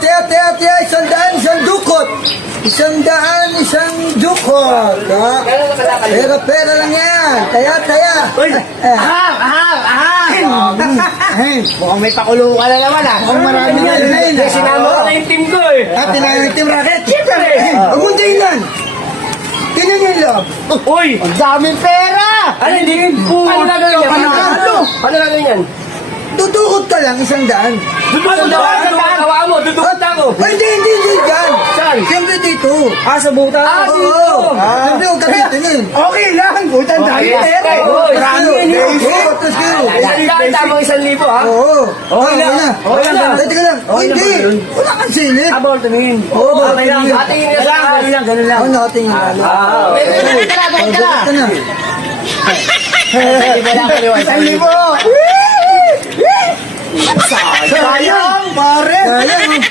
tiya, 100, isang dukot. 100, isang dukot. Ha? Pera lang yan. Taya. Uy! Mukhang may pakulo ka na naman ah. Ang marami nga yun. Sinama ko na yung team ko eh. Tinanong yung team racket. Siyempre. Huwag mong dahilan. Tingnan niyo yung loob. Uy! Ang daming pera! Ano hindi? Ano gagawin niya? Ano gagawin yan? Dudukot ka lang, 100. Dudukot mo, dudukot ako. Ay, hindi dyan. Saan? Siyempre dito. Sa buta? Oo. Siyempre, huwag ka dito. Okay lang, utang tayo. Marami yun yun. Tama 1,000 ha? Oo. Okay lang. Okay lang. Teka lang. Hindi. Wala kang silip. Abor, tumingin. Oo, Okay lang. Hatingin ka lang. Ganun lang. Ano natin yung lalo? Ito na. Sayang, pare! Sayang.